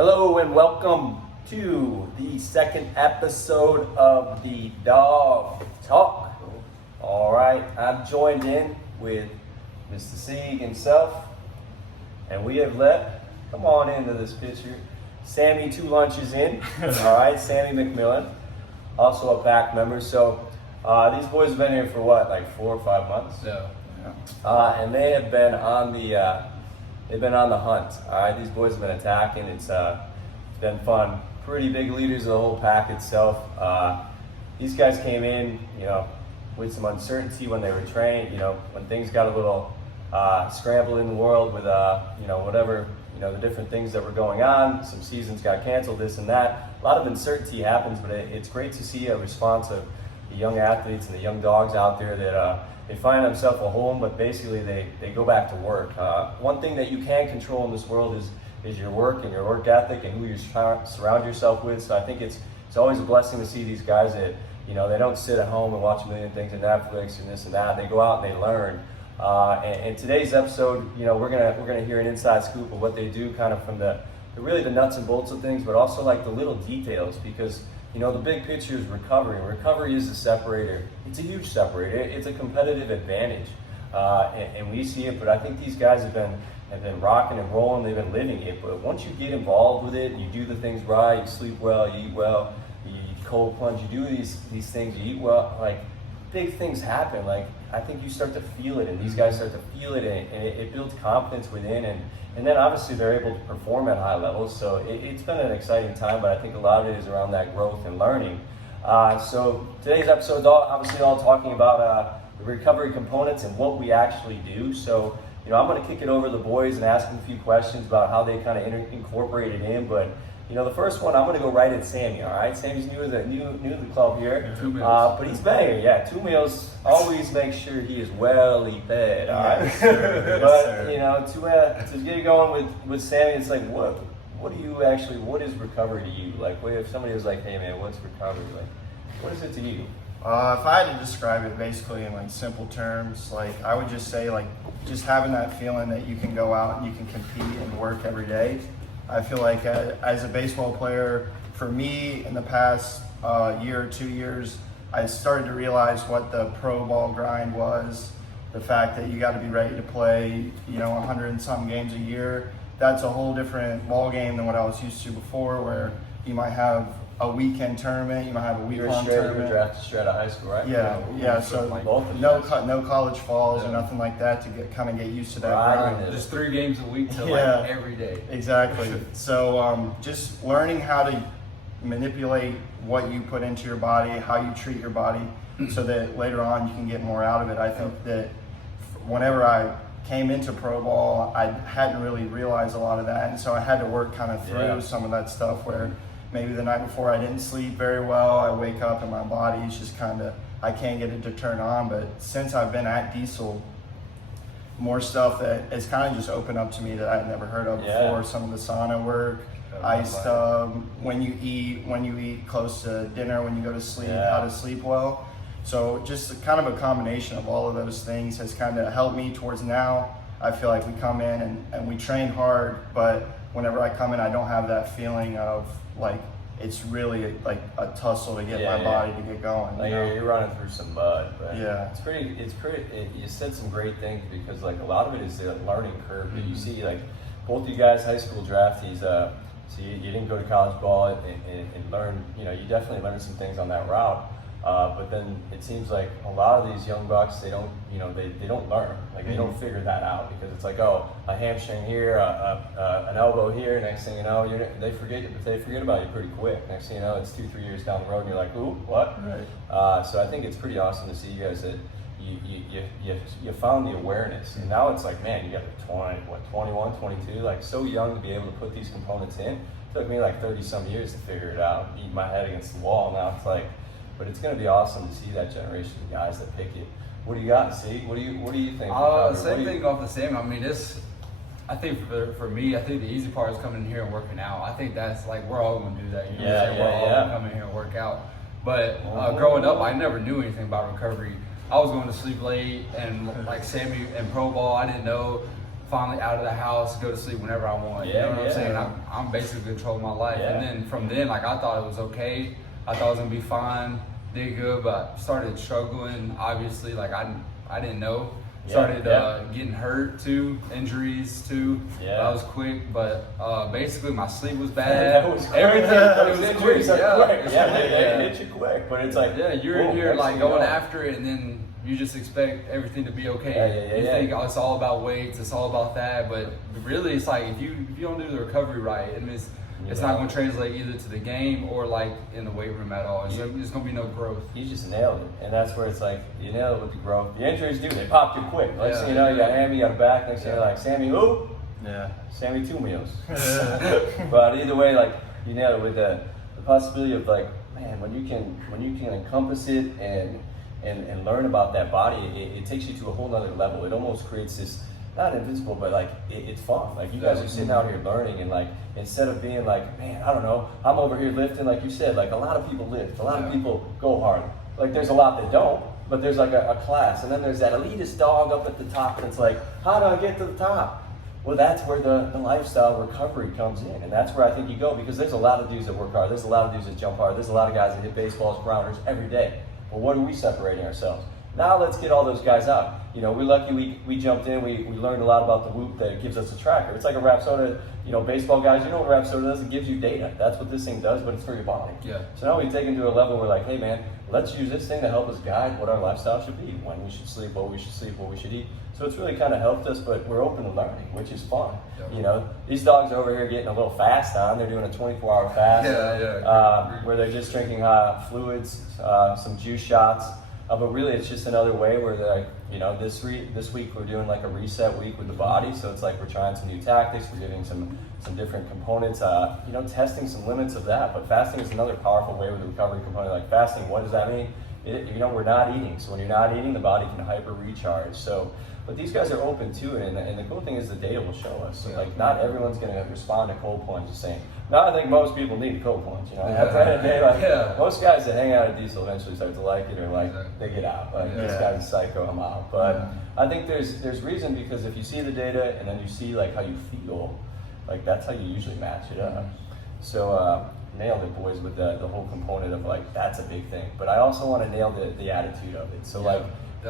Hello and welcome to the second episode of the Dog Talk. All right, I'm joined in with Mr. Sieg himself, and we have let, come on into this picture, Sammy 2 lunches in. All right, Sammy McMillan, also a pack member. So these boys have been here for what, like 4 or 5 months? Yeah. And they have been on the they've been on the hunt. All right, these boys have been attacking. It's been fun. Pretty big leaders of the whole pack itself. These guys came in, with some uncertainty when they were trained. When things got a little scrambled in the world with whatever, the different things that were going on. Some seasons got canceled, this and that. A lot of uncertainty happens, but it's great to see a response of the young athletes and the young dogs out there that they find themselves a home, but basically they go back to work. One thing that you can control in this world is your work and your work ethic and who you surround yourself with. So I think it's always a blessing to see these guys that, they don't sit at home and watch a million things on Netflix and this and that. They go out and they learn. And today's episode, we're gonna hear an inside scoop of what they do, kind of from the really the nuts and bolts of things, but also like the little details, because the big picture is recovery. Recovery is a separator. It's a huge separator. It's a competitive advantage, and we see it. But I think these guys have been rocking and rolling. They've been living it. But once you get involved with it, you do the things right. You sleep well. You eat well. You cold plunge. You do these things. You eat well. Like big things happen. Like I think you start to feel it, and these guys start to feel it, and it builds confidence within, and then obviously they're able to perform at high levels. So it's been an exciting time, but I think a lot of it is around that growth and learning. So today's episode is obviously all talking about the recovery components and what we actually do. So I'm going to kick it over to the boys and ask them a few questions about how they kind of incorporate it in. But the first one, I'm going to go right at Sammy. All right, Sammy's new to the club here, 2 meals. but he's been here. Yeah, 2 meals. Always make sure he is well fed. All right, but to get going with Sammy, it's like what do you actually? What is recovery to you? Like, if somebody was like, "Hey man, what's recovery?" Like, what is it to you? If I had to describe it basically in like simple terms, like I would just say like just having that feeling that you can go out and you can compete and work every day. I feel like as a baseball player, for me in the past year or 2 years, I started to realize what the pro ball grind was. The fact that you got to be ready to play, 100 and some games a year. That's a whole different ball game than what I was used to before, where you might have a weekend tournament, you might have a week-long tournament. You were drafted straight out of high school, right? Yeah. So no college falls or nothing like that to get used to that grind. Just 3 games a week to every day. Exactly. So just learning how to manipulate what you put into your body, how you treat your body, so that later on you can get more out of it. I think that whenever I came into pro ball, I hadn't really realized a lot of that, and so I had to work kind of through some of that stuff where maybe the night before I didn't sleep very well. I wake up and my body is just I can't get it to turn on. But since I've been at Diesel, more stuff that has kind of just opened up to me that I'd never heard of before. Some of the sauna work, ice when you eat close to dinner, when you go to sleep, how to sleep well. So just kind of a combination of all of those things has kind of helped me towards now. I feel like we come in and we train hard, but whenever I come in, I don't have that feeling of like it's really like a tussle to get my body to get going. Like you're running through some mud, but yeah, you said some great things, because like a lot of it is the learning curve that you see. Like both you guys, high school draftees, so you didn't go to college ball and learn. You definitely learned some things on that route. But then it seems like a lot of these young bucks, they don't, they don't learn. Like they don't figure that out, because it's like, a hamstring here, an elbow here. Next thing you know, they forget about you pretty quick. Next thing you know, it's 2-3 years down the road, and you're like, ooh, what? Right. So I think it's pretty awesome to see you guys that you found the awareness, and now it's like, man, you got 21, 22, like so young to be able to put these components in. It took me like 30 some years to figure it out, beat my head against the wall. Now it's like. But it's going to be awesome to see that generation of guys that pick it. What do you got, see? What do you think? Same thing off the same. I mean, I think for me, I think the easy part is coming in here and working out. I think that's like, we're all going to do that. We're all going to come in here and work out. But growing up, I never knew anything about recovery. I was going to sleep late, and like Sammy and pro ball, I didn't know finally out of the house, go to sleep whenever I want. You know what I'm saying? I'm basically controlling my life. And then from then, like, I thought it was okay. I thought it was gonna be fine, did good, but I started struggling. Obviously, like I didn't know. Started getting hurt too, injuries too. I was quick, but basically my sleep was bad. That was quick. Everything Those was injuries quick. are quick. Yeah, They hit you quick, but it's like you're in here like going after it, and then you just expect everything to be okay. You think it's all about weights, it's all about that, but really it's like if you don't do the recovery right, it means it's not going to translate either to the game or like in the weight room at all. There's going to be no growth. You just nailed it, and that's where it's like you nailed it with the growth. The injuries do; they popped you quick. Next thing you know, you got Hammy, you got a back. Next thing you're like, Sammy who? Yeah. Sammy 2 meals. But either way, like you nailed it with the possibility of like, man, when you can encompass it and learn about that body, it takes you to a whole nother level. It almost creates this. Not invincible, but like it's fun. Like you guys are sitting out here learning, and like instead of being like, man, I don't know, I'm over here lifting, like you said, like a lot of people lift, a lot of people go hard. Like there's a lot that don't, but there's like a class, and then there's that elitist dog up at the top, and it's like, how do I get to the top? Well, that's where the lifestyle recovery comes in, and that's where I think you go, because there's a lot of dudes that work hard, there's a lot of dudes that jump hard, there's a lot of guys that hit baseballs, grounders every day. Well, what are we separating ourselves? Now let's get all those guys out. You know, we're lucky we jumped in, we learned a lot about the whoop that gives us a tracker. It's like a Rapsoda, you know, baseball guys, you know what Rapsoda does? It gives you data. That's what this thing does, but it's for your body. So now we've taken to a level where like, hey man, let's use this thing to help us guide what our lifestyle should be, when we should sleep, what we should sleep, what we should eat. So it's really kind of helped us, but we're open to learning, which is fun. You know, these dogs are over here getting a little fast on. They're doing a 24-hour fast where they're just drinking fluids, some juice shots. But really, it's just another way where they're like, you know, this week we're doing like a reset week with the body. So it's like we're trying some new tactics, we're giving some different components, you know, testing some limits of that. But fasting is another powerful way with the recovery component. Like fasting, what does that mean? You know, we're not eating. So when you're not eating, the body can hyper recharge. So, but these guys are open to it, and the cool thing is the data will show us. So like, not everyone's going to respond to cold plunge the same. Now I think most people need a cold plunge. You know, at the end of the day, like most guys that hang out at Diesel eventually start to like it, or like they get out. Like this guy's a psycho, I'm out. But I think there's reason, because if you see the data and then you see like how you feel, like that's how you usually match it up. So nailed it, boys, with the whole component of like that's a big thing. But I also want to nail the attitude of it. So like.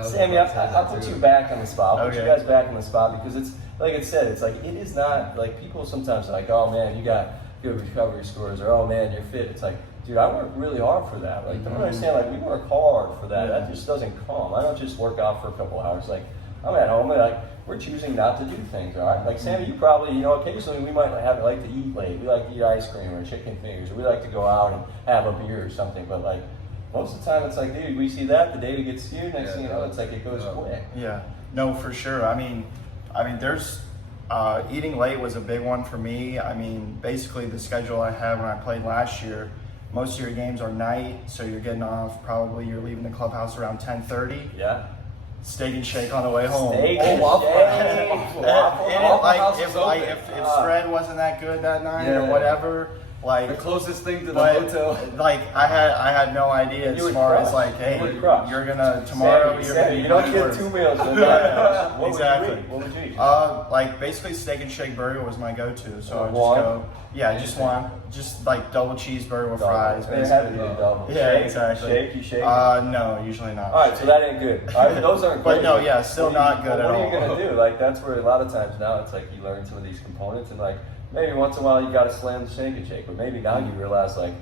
Sammy, I'll put you back on the spot. I'll put you guys back on the spot, because it's like it said, it's like it is not like people sometimes are like, oh man, you got good recovery scores, or oh man, you're fit. It's like, dude, I work really hard for that. Like, don't understand, like we work hard for that. That just doesn't come. I don't just work out for a couple hours. Like I'm at home and like we're choosing not to do things, all right? Like Sammy, you probably, you know, occasionally we might like to eat late. We like to eat ice cream or chicken fingers, or we like to go out and have a beer or something, but like most of the time, it's like, dude, we see that, the data gets skewed, next thing you know, it's like it goes quick. Yeah, no, for sure. I mean, there's, eating late was a big one for me. I mean, basically the schedule I had when I played last year, most of your games are night, so you're getting off, probably you're leaving the clubhouse around 10:30. Yeah. Steak and shake on the way home. Steak and shake. If spread wasn't that good that night or whatever, like the closest thing to the hotel. Like I had no idea as far as like, hey, you're gonna tomorrow. You don't get 2 meals. Exactly. What would you eat? Like basically steak and shake burger was my go-to. So I just go, just one, just like double cheeseburger with fries. It had to be a double. Yeah, exactly. You shake? No, usually not. All right, so that ain't good. All right, those aren't good. But no, still not good at all. What are you gonna do? Like that's where a lot of times now it's like you learn some of these components, and like maybe once in a while you got to slam the shake and shake, but maybe now you realize like,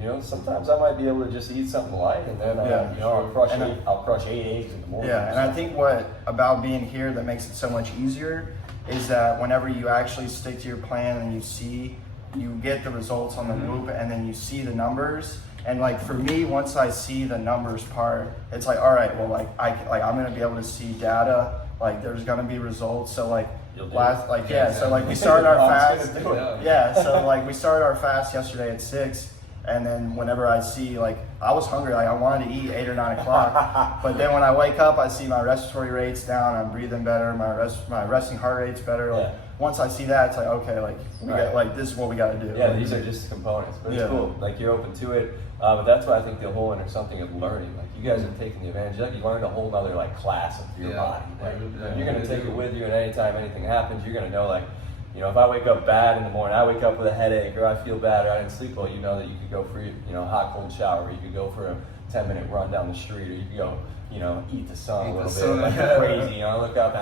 you know, sometimes I might be able to just eat something light, and then you know, I'll crush 8 eggs in the morning. Yeah, and I think what about being here that makes it so much easier is that whenever you actually stick to your plan and you get the results on the whoop, and then you see the numbers. And like for me, once I see the numbers part, it's like, all right, well, like I'm gonna be able to see data. Like there's gonna be results. So like so like we started our fast. So like we started our fast yesterday at 6, and then whenever I see, like I was hungry, like I wanted to eat 8 or 9 o'clock, but then when I wake up, I see my respiratory rate's down, I'm breathing better, my resting heart rate's better. Like, once I see that, it's like, okay, like we got, like this is what we got to do. Yeah, these are just components, but it's cool. Like you're open to it, but that's why I think the whole inner something of learning. Like you guys are taking the advantage. Like you learned a whole other like class of your body. Like you're gonna take it with you, and anytime anything happens, you're gonna know like, you know, if I wake up bad in the morning, I wake up with a headache, or I feel bad, or I didn't sleep well, you know that you could go for you know, a hot cold shower, or you could go for a 10-minute run down the street, or you could go, you know, eat the sun a little bit, like crazy, you know, look up,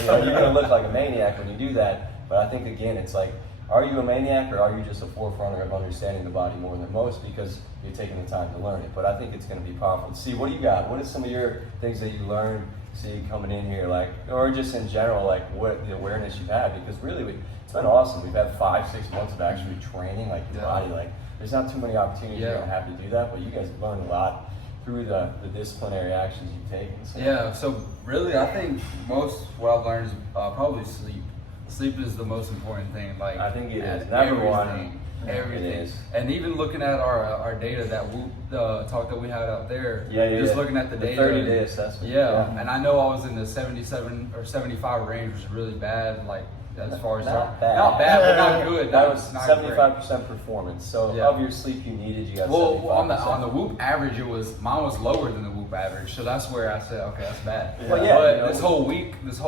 you know, you're gonna look like a maniac when you do that. But I think again, it's like, are you a maniac, or are you just a forerunner of understanding the body more than most because you're taking the time to learn it? But I think it's gonna be powerful. See, what do you got? What are some of your things that you learned, see coming in here, like, or just in general, like what the awareness you've had? Because really, it's been awesome. We've had 5-6 months of actually training, like your body, like there's not too many opportunities you're gonna have to do that, but you guys have learned a lot through the disciplinary actions you've taken. So. Yeah, so really I think most what I've learned is probably sleep. Sleep is the most important thing. Like I think it is. Number one. Everything. It is. And even looking at our data, that talk that we had out there, just looking at the data. 30-day assessment. Yeah, and I know I was in the 77 or 75 range, which is really bad, like as far as not bad, but not good. That was 75% performance. So of your sleep you needed, you got 75%. On the Whoop average, mine was lower than the Whoop average. So that's where I said, okay, that's bad. Yeah. But You know, this whole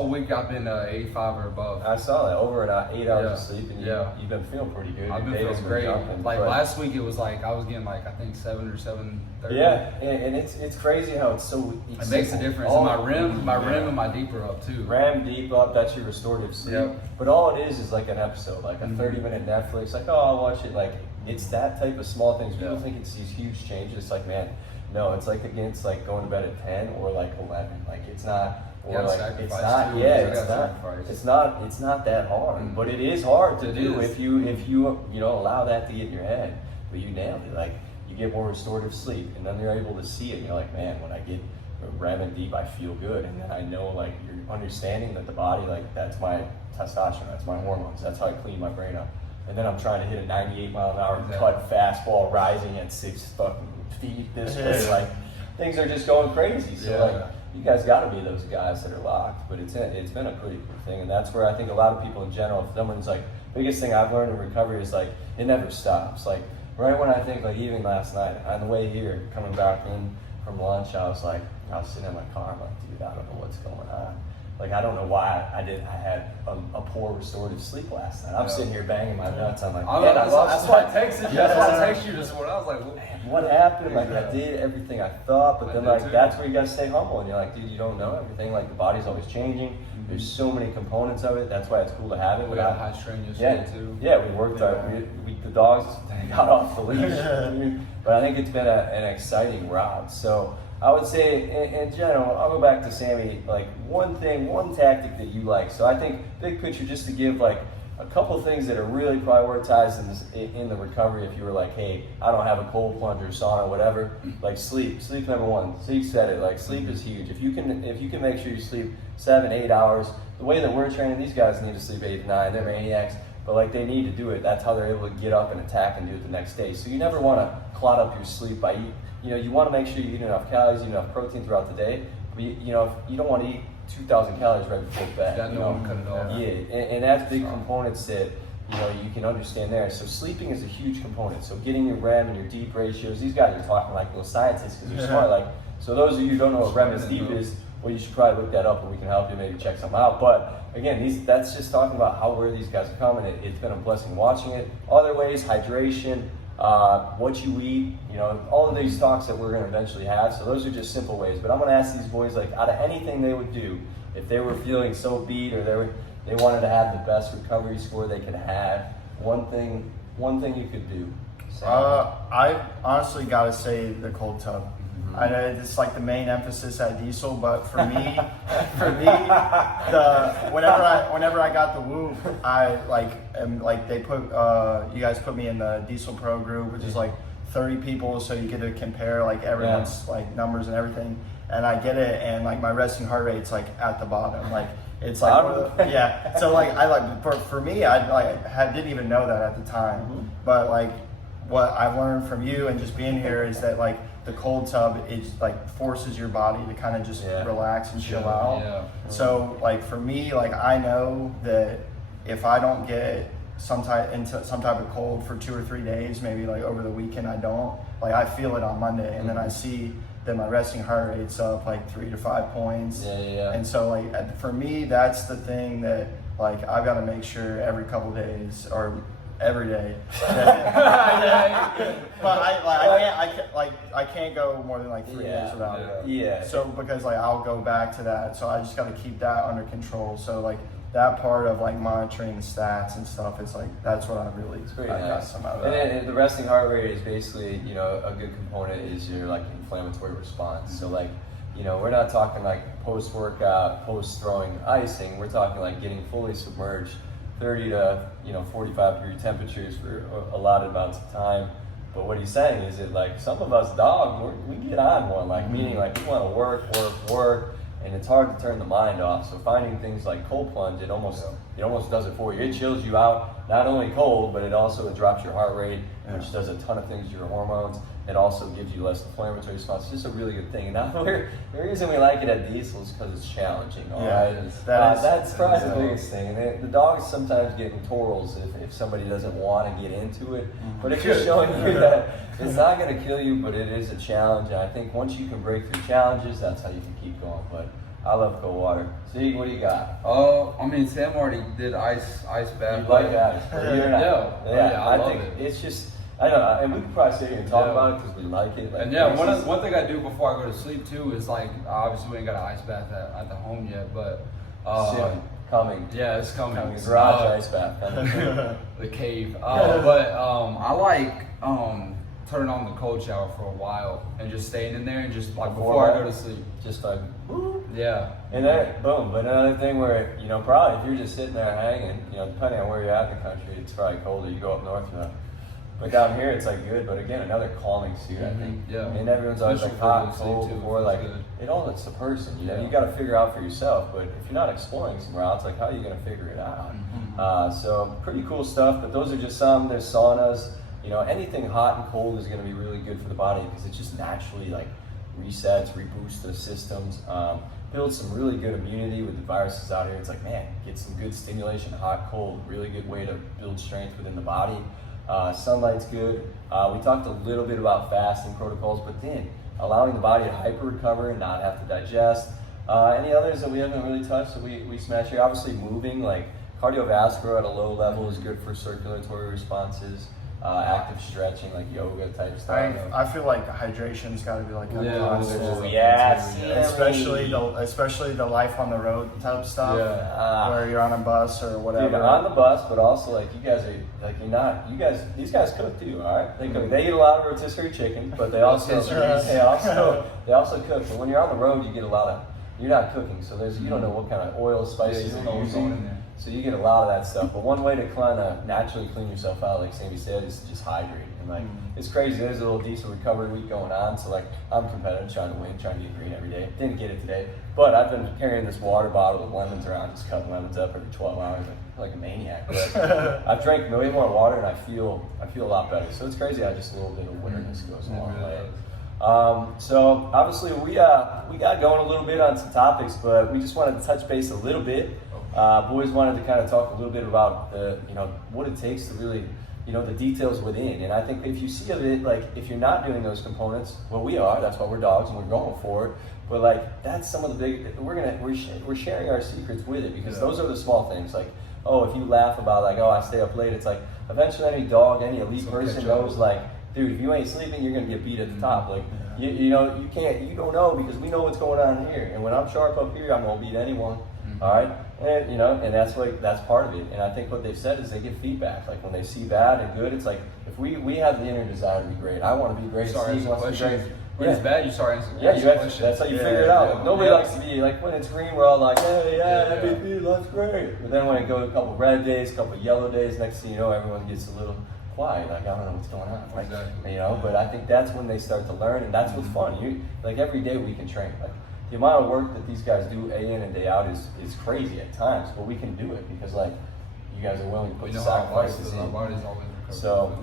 week I've been 85 or above. I saw that over 8 hours of sleep, and you've been feeling pretty good. I've been feeling great. Like last week, it was like I was getting like I think 7 or 7:30. Yeah, and it's crazy how it's makes a difference. And my REM and my deep are up too. REM, deep up, that's your restorative sleep. Yep. But all it is like an episode, like a 30-minute Netflix. Like, oh, I'll watch it. Like it's that type of small things. People think it's these huge changes. It's like, man, no. It's like again, it's like going to bed at 10 or like 11. Like it's not. Or like it's not. Too. Yeah, it's not. It's not that hard. But it is hard to do if you allow that to get in your head. But you nailed it. Like you get more restorative sleep, and then you're able to see it. You're like, man, when I get REM and deep, I feel good, and then I know like you're understanding that the body, like that's my testosterone, that's my hormones, that's how I clean my brain up. And then I'm trying to hit a 98-mile-an-hour cut fastball rising at 6 fucking feet this way. Like things are just going crazy. So like you guys got to be those guys that are locked. But it's been a pretty cool thing, and that's where I think a lot of people in general, if someone's like, biggest thing I've learned in recovery is like it never stops. Like right when I think, like even last night on the way here coming back in from lunch, I was sitting in my car, I'm like, dude, I don't know what's going on. Like, I don't know why I had a poor restorative sleep last night. I'm sitting here banging my nuts. I'm like, that's why I texted you. That's why I texted you this morning. I was like, what happened? Like, I did everything I thought, but then like that's where you gotta stay humble. And you're like, dude, you don't know everything. Like, the body's always changing. There's so many components of it. That's why it's cool to have it. We got high strain yesterday too. Yeah, we worked the dogs got off the leash. But I think it's been an exciting route. So I would say, in general, I'll go back to Sammy, like one tactic that you like. So I think big picture, just to give like a couple things that are really prioritized in the recovery. If you were like, hey, I don't have a cold plunge or sauna, whatever, like sleep number one. So you said it, like sleep is huge. If you can make sure you sleep 7-8 hours, the way that we're training, these guys need to sleep 8 to 9. They're maniacs, but like they need to do it. That's how they're able to get up and attack and do it the next day. So you never want to clot up your sleep by you want to make sure you eat enough calories, eat enough protein throughout the day. But you don't want to eat 2,000 calories right before bed. Cut it off. Yeah, and that's big components that you can understand there. So sleeping is a huge component. So getting your REM and your deep ratios. These guys are talking like little scientists because they're smart. Like, so those of you who don't know what REM and deep is, well, you should probably look that up, and we can help you maybe check something out. But again, that's just talking about where these guys are coming. It's been a blessing watching it. Other ways, hydration. What you eat, all of these talks that we're going to eventually have. So those are just simple ways. But I'm going to ask these boys, like, out of anything they would do, if they were feeling so beat or they wanted to have the best recovery score they could have, one thing you could do. I honestly got to say the cold tub. I know it's like the main emphasis at Diesel, but for me, whenever I got the Whoop, I they put you guys put me in the Diesel Pro group, which is like 30 people, so you get to compare like everyone's like numbers and everything. And I get it, and like my resting heart rate's like at the bottom, like it's like So like for me, I didn't even know that at the time, but like what I've learned from you and just being here is that like the cold tub, it like forces your body to kind of just relax and chill out. So like for me, like I know that if I don't get some type of cold for 2 or 3 days, maybe like over the weekend I don't, like I feel it on Monday, and then I see that my resting heart rate's up like 3 to 5 points. And so like for me, that's the thing that like I've got to make sure every couple days or every day. But I can't go more than like 3 days without it. So because like I'll go back to that. So I just got to keep that under control. So like that part of like monitoring the stats and stuff, it's like that's what I really got some out of that. And the resting heart rate is basically, you know, a good component is your like inflammatory response. So like, you know, we're not talking like post workout, post throwing icing. We're talking like getting fully submerged, 30 to 45 degree temperatures for allotted amounts of time. But what he's saying is that like some of us dogs, we get on one, like meaning like we want to work. And it's hard to turn the mind off. So finding things like cold plunge, it almost does it for you. It chills you out, not only cold, but it also drops your heart rate, which does a ton of things to your hormones. It also gives you less inflammatory response. It's just a really good thing. And now the reason we like it at Diesel is because it's challenging. All right, that's probably the biggest thing. And the dogs sometimes get in twirls if somebody doesn't want to get into it. But if you're showing you that it's not going to kill you, but it is a challenge. And I think once you can break through challenges, that's how you can keep going. But I love cold water. Zeke, what do you got? I mean, Sam already did ice bath. You like ice? Yeah, I think it's just. I don't know, and we could probably sit here and talk about it because we like it. Like, and one thing I do before I go to sleep too is like obviously we ain't got an ice bath at the home yet, but coming. Yeah, it's coming. Garage ice bath. The cave. But I like turning on the cold shower for a while and just staying in there and just like before I go to sleep. Just like, woo. Yeah. And then, boom. But another thing where, probably if you're just sitting there hanging, depending on where you're at in the country, it's probably colder. You go up north, but down here it's like good. But again, another calming suit, I think. Yeah. And everyone's always like hot and cold before, like, it all lets the person, you got to figure out for yourself. But if you're not exploring somewhere else, like, how are you going to figure it out? So pretty cool stuff. But those are just some. There's saunas. Anything hot and cold is going to be really good for the body because it just naturally like resets, reboosts the systems, builds some really good immunity with the viruses out here. It's like, man, get some good stimulation, hot, cold, really good way to build strength within the body. Sunlight's good. We talked a little bit about fasting protocols, but then allowing the body to hyper recover and not have to digest. Any others that we haven't really touched that we smash here? Obviously moving, like cardiovascular at a low level is good for circulatory responses. Active stretching, like yoga type stuff. I feel like hydration's got to be like a constant. Especially the life on the road type stuff, where you're on a bus or whatever. Dude, on the bus, but also like you guys are like these guys cook too, all right? They cook. They eat a lot of rotisserie chicken, but they also cook. But when you're on the road, you get a lot of. You're not cooking, so you don't know what kind of oil, spices you're using. So you get a lot of that stuff. But one way to kind of naturally clean yourself out, like Sammy said, is to just hydrate. And like it's crazy. There's a little Diesel recovery week going on. So like I'm competitive, trying to win, trying to get green every day. Didn't get it today, but I've been carrying this water bottle with lemons around, just cutting lemons up every 12 hours, like a maniac. But I've drank way more water, and I feel a lot better. So it's crazy how just a little bit of awareness goes a long way. So obviously we got going a little bit on some topics, but we just wanted to touch base a little bit. Boys wanted to kind of talk a little bit about the, what it takes to really, the details within. And I think if you see of it, like if you're not doing those components, well, we are. That's why we're dogs and we're going for it. But like that's some of the big. We're sharing our secrets with it because those are the small things. Like if you laugh about like I stay up late, it's like eventually any dog, any elite person knows like. Dude, if you ain't sleeping, you're gonna get beat at the top. Like, you don't know because we know what's going on here. And when I'm sharp up here, I'm gonna beat anyone. All right, and and that's part of it. And I think what they've said is they get feedback. Like when they see bad and good, it's like if we have the inner desire to be great. I want to be great. Steve wants to be great. When it's bad, you start answering questions. That's how you figure it out. Like, nobody likes to be like when it's green, we're all like, MVP, that's great. But then when it goes a couple red days, a couple yellow days, next thing you know, everyone gets a little. Quiet, like I don't know what's going on, like, but I think that's when they start to learn, and that's what's fun. Like every day we can train. Like the amount of work that these guys do day in and day out is crazy at times, but we can do it because like you guys are willing to put the sacrifices in. So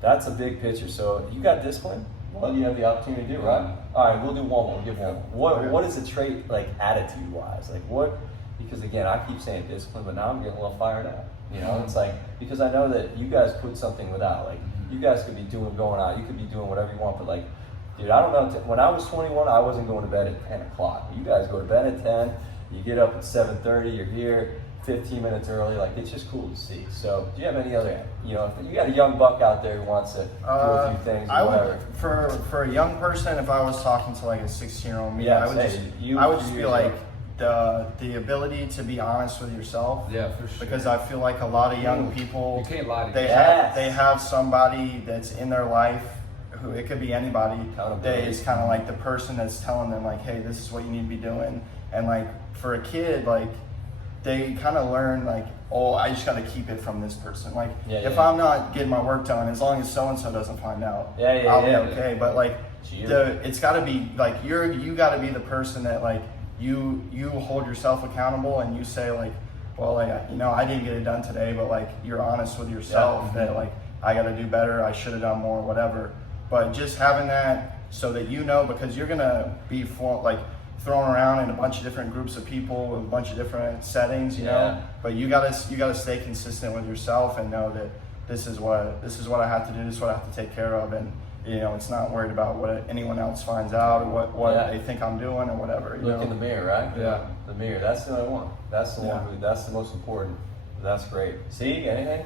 that's a big picture. So you got discipline. Well, you have the opportunity to do right. All right, we'll do one more. We'll give one. What is the trait like attitude wise? Like what? Because again, I keep saying discipline, but now I'm getting a little fired up. You know, it's like, because I know that you guys put something without. Like, you guys could be going out, you could be doing whatever you want, but like, dude, I don't know. When I was 21, I wasn't going to bed at 10 o'clock. You guys go to bed at 10, you get up at 7:30, you're here 15 minutes early. Like, it's just cool to see. So, do you have any other, you know, if you got a young buck out there who wants to do a few things or whatever? For a young person, if I was talking to like a 16-year-old me, I would just feel like the ability to be honest with yourself. Yeah, for sure. Because I feel like a lot of young people, you can't lie to they have somebody that's in their life, who it could be anybody, that is kind of like the person that's telling them like, hey, this is what you need to be doing. And like for a kid, like they kind of learn like, oh, I just got to keep it from this person. Like if I'm not getting my work done, as long as so and so doesn't find out, I'll be okay. But like it's got to be like you got to be the person that like you hold yourself accountable, and you say like, well, like, you know, I didn't get it done today, but like you're honest with yourself that like I got to do better, I should have done more, whatever. But just having that so that you know, because you're gonna be thrown around in a bunch of different groups of people with a bunch of different settings, you know. But you gotta stay consistent with yourself and know that this is what I have to do, this is what I have to take care of, and you know, it's not worried about what anyone else finds out or what they think I'm doing or whatever. Look in the mirror, right? Yeah. The mirror. That's the only one. That's the one. That's the most important. That's great. See, anything?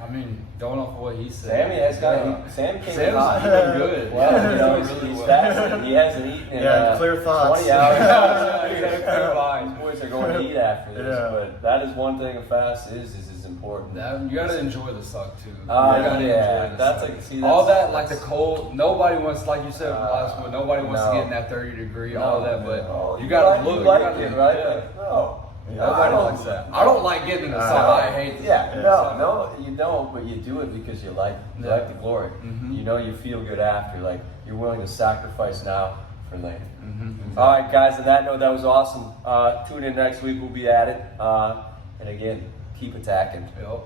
I mean, going off of what he said. Sammy has got. Sam came in hot. He's been good. Well, you know, he's fasting. He hasn't eaten in clear thoughts. 20 hours. He's got a clear mind. His boys are going to eat after this. But that is one thing a fast is important. You gotta enjoy the suck too. That's like, see, all that, like the cold. Nobody wants, like you said last one. Nobody wants to get in that 30 degree, all that. But you gotta look. You gotta it, right? No. Nobody likes that. I don't like getting in the sun. I hate this. No, you don't, but you do it because you like the glory. You know, you feel good after. Like, you're willing to sacrifice now for later. All right, guys, on that note, that was awesome. Tune in next week. We'll be at it. And again, keep attacking. Yep.